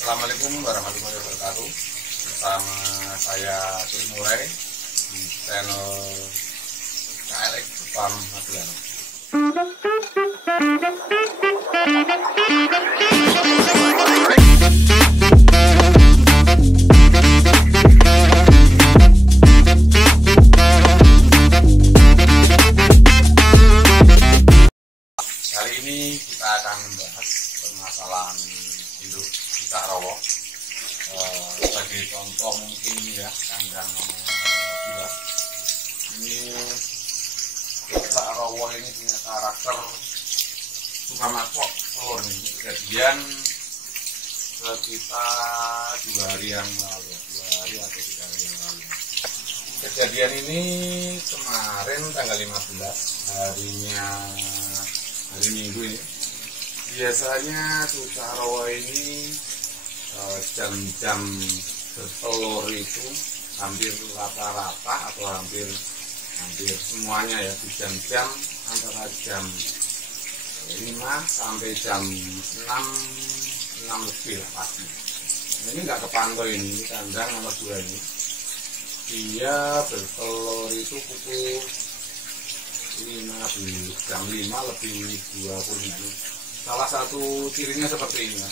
Assalamualaikum warahmatullahi wabarakatuh. Bersama saya Turi Murai di channel KLX Farm Magelang. Kali ini kita akan membahas permasalahan induk cicak rawa. Sebagai contoh mungkin ya, kandang nomor 2. Ini cicak rawa ini punya karakter suka makok telur ini. Kejadian sekitar 2 hari yang lalu, 2 hari atau 3 hari yang lalu. Kejadian ini kemarin tanggal 15, hari Minggu ini. Biasanya cicak rawa ini jam-jam bertelur itu hampir rata-rata atau hampir semuanya ya di jam-jam antara jam 5 sampai jam 6 lebih lah pasti. Nah, ini nggak kepantau ini kandang nomor 2 ini. Dia bertelur itu pukul jam 5 lebih 20. Salah satu cirinya seperti ini ya.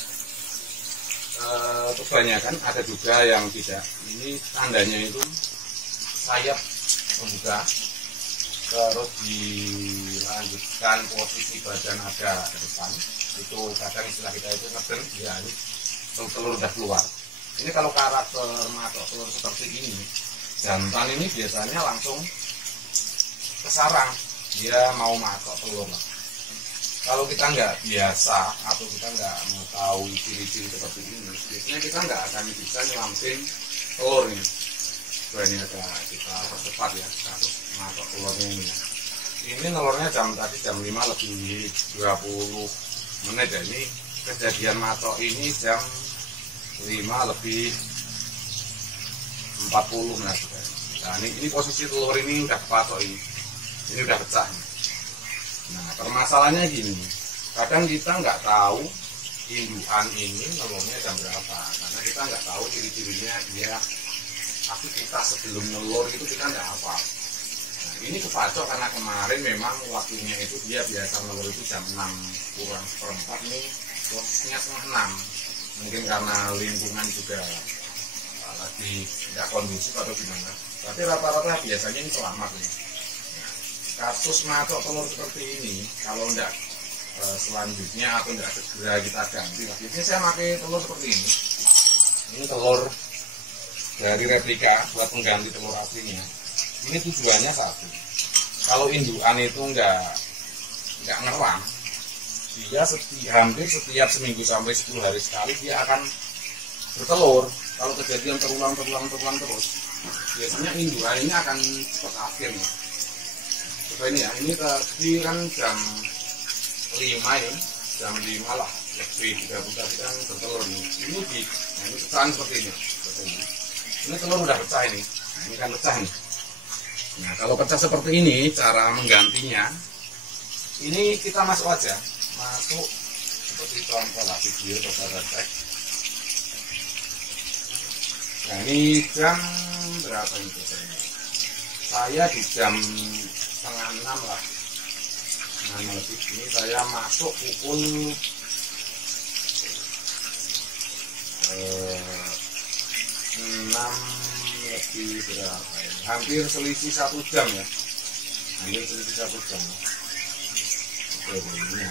Kebanyakan ada juga yang tidak. Ini tandanya itu sayap membuka, terus dilanjutkan posisi badan ada ke depan. Itu kadang istilah kita itu ngeden, ya ini telur udah keluar. Ini kalau karakter matok telur seperti ini, jantan ini biasanya langsung ke sarang, dia mau matok telur lah. Kalau kita nggak biasa atau kita nggak mengetahui ciri-ciri seperti ini, biasanya kita nggak akan bisa nyelamatin telur ini. Ini ada kita percepat ya kasus matok telurnya ini. Ini telurnya jam 5 lebih 20 menit ya. Ini kejadian matok ini jam 5 lebih 40 menit. Nah ini posisi telur ini udah kepatok ini udah pecah. Nah permasalahannya gini, kadang kita nggak tahu indukan ini telurnya jam berapa, karena kita nggak tahu ciri-cirinya dia aktivitas sebelum telur itu kita nggak hafal. Nah, ini kepacok karena kemarin memang waktunya itu dia biasa telur itu jam 6 kurang seperempat, ini posisinya setengah 6. Mungkin karena lingkungan juga lagi tidak kondusif atau gimana. Tapi rata-rata biasanya ini selamat nih. Kasus matok telur seperti ini, kalau enggak selanjutnya atau enggak segera kita ganti, biasanya saya pakai telur seperti ini. Ini telur dari replika buat mengganti telur aslinya. Ini tujuannya satu. Kalau indukan itu enggak ngeram, dia hampir setiap seminggu sampai 10 hari sekali dia akan bertelur. Kalau kejadian terulang terus, biasanya indukan ini akan cepat akhir nih. Ini ya, ini tadi kan jam 5 ya, jam 5 lah, lebih 30 tadi kan bertelur nih. Ini pecahan seperti ini. Ini telur udah pecah ini. Nah, ini kan pecah nih. Nah kalau pecah seperti ini, cara menggantinya, ini kita masuk aja, masuk seperti contoh lah video coba cek. Nah ini jam berapa itu saya di jam setengah 6 lah, 6 lebih. Ini saya masuk pukul 6 lebih berapa ya? Hampir selisih 1 jam ya, hampir selisih 1 jam. Oke, ini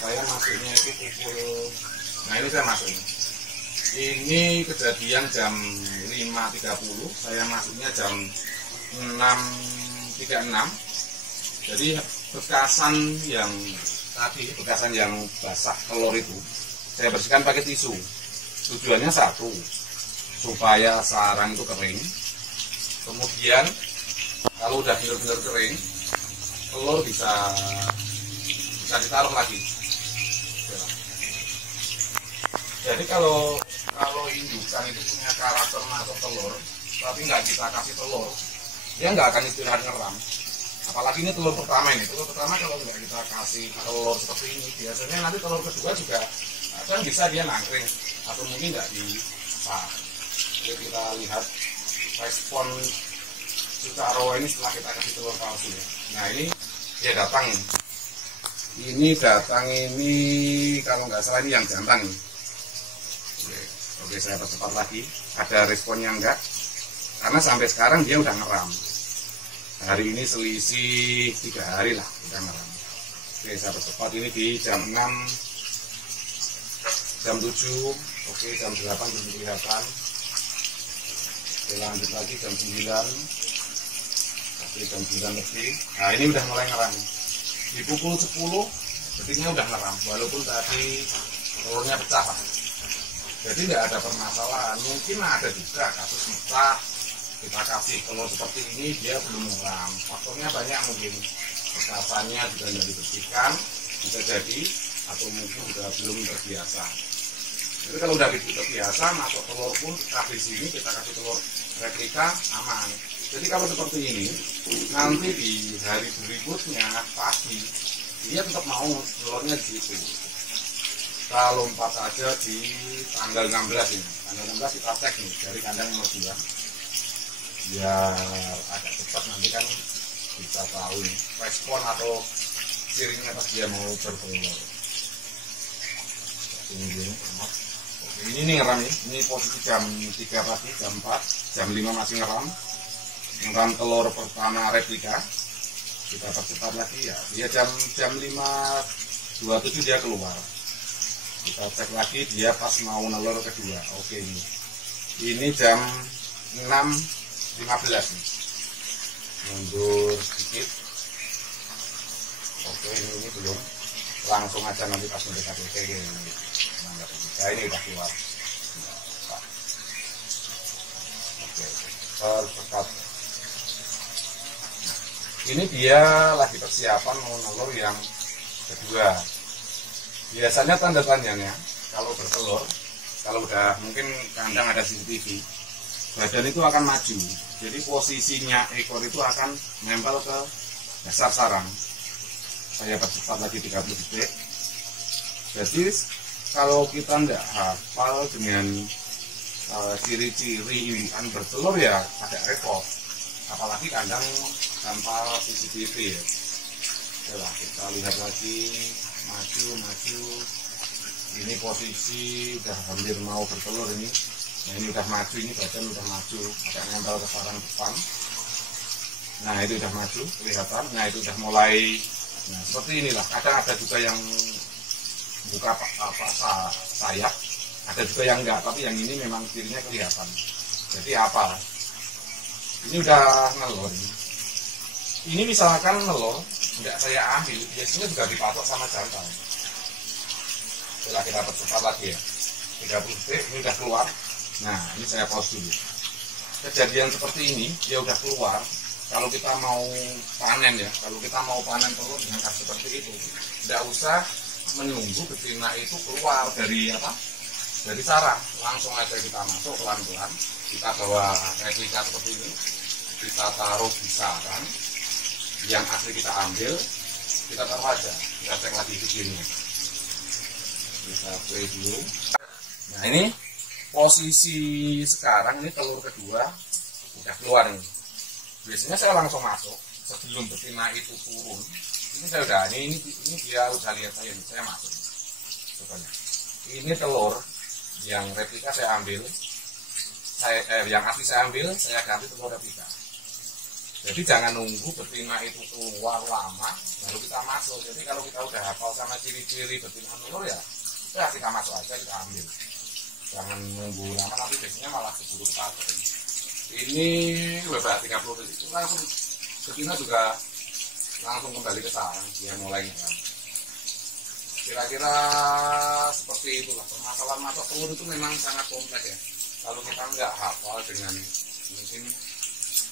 saya masuknya itu pukul, nah ini saya masuk ini kejadian jam 5.30, saya masuknya jam 6.36. Jadi bekasan yang basah telur itu saya bersihkan pakai tisu. Tujuannya satu, supaya sarang itu kering. Kemudian kalau udah benar-benar kering, telur bisa ditaruh lagi. Jadi kalau indukan itu punya karakter matok telur, tapi nggak kita kasih telur, dia nggak akan istirahat ngeram. Apalagi ini telur pertama ini. Telur pertama kalau nggak kita kasih telur seperti ini, biasanya nanti telur kedua juga kadang bisa dia nangkring atau mungkin nggak bisa. Jadi kita lihat respon cucak rawa ini setelah kita kasih telur palsu ya. Nah ini dia datang, ini kalau nggak salah ini yang jantan nih. Oke, saya percepat lagi. Ada responnya enggak? Karena sampai sekarang dia udah ngeram. Hari ini selisih 3 hari lah udah ngeram. Oke, saya percepat. Ini di jam 6, jam 7, oke jam 8 belum kelihatan. Oke, lanjut lagi jam 9. Oke, jam 9 lebih. Nah, ini udah mulai ngeram. Di pukul 10 betinnya udah ngeram, walaupun tadi telurnya pecah Pak. Jadi nggak ada permasalahan. Mungkin ada juga kasus pecah, kita kasih telur seperti ini dia belum ngeram. Faktornya banyak, mungkin petasannya juga tidak dibersihkan, bisa jadi, atau mungkin juga belum terbiasa. Jadi kalau udah terbiasa, masuk telur pun kasih sini, kita kasih telur replika aman. Jadi kalau seperti ini, nanti di hari berikutnya pagi dia tetap mau telurnya di situ. Kita lompat aja di tanggal 16 ini. Tanggal 16 kita cek nih dari kandang nomor 2. Biar agak cepat nanti kan bisa tahu nih respon atau cirinya pas dia mau bertelur. Ini nih ngeram nih. Ini posisi jam 3 pagi, jam 4, jam 5 masih ngeram. Ngeram telur pertama replika. Kita percepat lagi ya. Dia jam 5.27 dia keluar. Kita cek lagi dia pas mau nelur kedua. Oke, ini jam 6.15 nih. Mundur sedikit. Oke, ini belum. Langsung aja nanti pas mendekati kayak gini. Nah, ini udah keluar. Oke. Terdekat. Ini dia lagi persiapan mau nelur yang kedua. Biasanya tanda-tandanya kalau bertelur, kalau udah mungkin kandang ada CCTV, badan itu akan maju. Jadi posisinya ekor itu akan nempel ke dasar sarang. Saya percepat lagi 30 detik. Jadi kalau kita nggak hafal dengan ciri-ciri indukan bertelur ya agak repot. Apalagi kandang tanpa CCTV ya. Coba kita lihat lagi. Maju. Ini posisi udah hampir mau bertelur ini. Nah ini udah maju, ini badan udah maju, agak nempel ke sarang depan. Nah itu udah maju, kelihatan. Nah itu udah mulai. Nah seperti inilah. Kadang ada juga yang buka sayap, ada juga yang enggak. Tapi yang ini memang cirinya kelihatan. Jadi apa? Ini udah nelur. Ini misalkan nelur. Enggak saya ambil, biasanya juga dipatok sama jantan. Setelah kita percepat lagi ya 30 detik, ini udah keluar. Nah ini saya pause dulu. Kejadian seperti ini dia udah keluar. Kalau kita mau panen ya, kalau kita mau panen telur dengan kasus seperti itu, tidak usah menunggu betina itu keluar dari dari sarang. Langsung aja kita masuk pelan-pelan. Kita bawa replika seperti ini, kita taruh di sarang. Yang asli kita ambil, kita taruh aja, kita cek lagi videonya. Kita play dulu. Nah ini posisi sekarang, ini telur kedua udah keluar nih. Biasanya saya langsung masuk sebelum betina itu turun. Ini saya udah, ini dia udah lihat saya masuk. Contohnya, ini telur yang replika saya ambil, yang asli saya ambil, saya ganti telur replika. Jadi jangan nunggu betina itu keluar lama baru kita masuk. Jadi kalau kita udah hafal sama ciri-ciri betina telur ya, kita masuk aja, kita ambil. Jangan nunggu lama, nanti biasanya malah keburu kepake. Ini beberapa 30 detik langsung betina juga langsung kembali ke sarang, dia mulai ngeram. Kira-kira seperti itulah. Permasalahan masuk telur itu memang sangat kompleks ya. Kalau kita nggak hafal dengan mungkin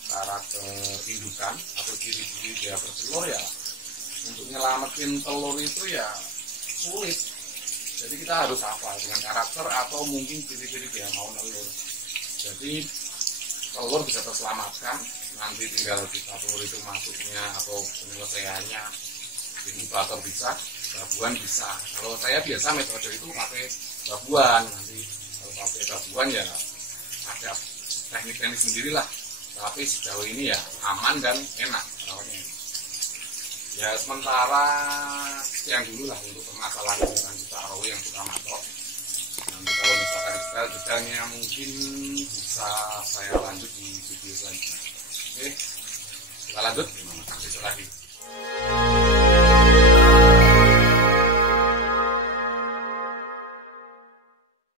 karakter indukan atau ciri-ciri dia bertelur ya, untuk nyelamatin telur itu ya sulit. Jadi kita harus hafal dengan karakter atau mungkin ciri-ciri dia mau nelur. Jadi telur bisa terselamatkan, nanti tinggal kita telur itu masuknya atau penyelesaiannya inkubator bisa, babuan bisa. Kalau saya biasa metode itu pakai babuan. Nanti kalau pakai babuan ya ada teknik-teknik sendirilah. Tapi sejauh ini ya aman dan enak rawatnya. Ya sementara sekian dulu lah untuk permasalahan lanjut tarawih yang kita matok. Nanti kalau misalkan detailnya mungkin bisa saya lanjut di video selanjutnya. Oke, kita lanjut gimana? Besok lagi.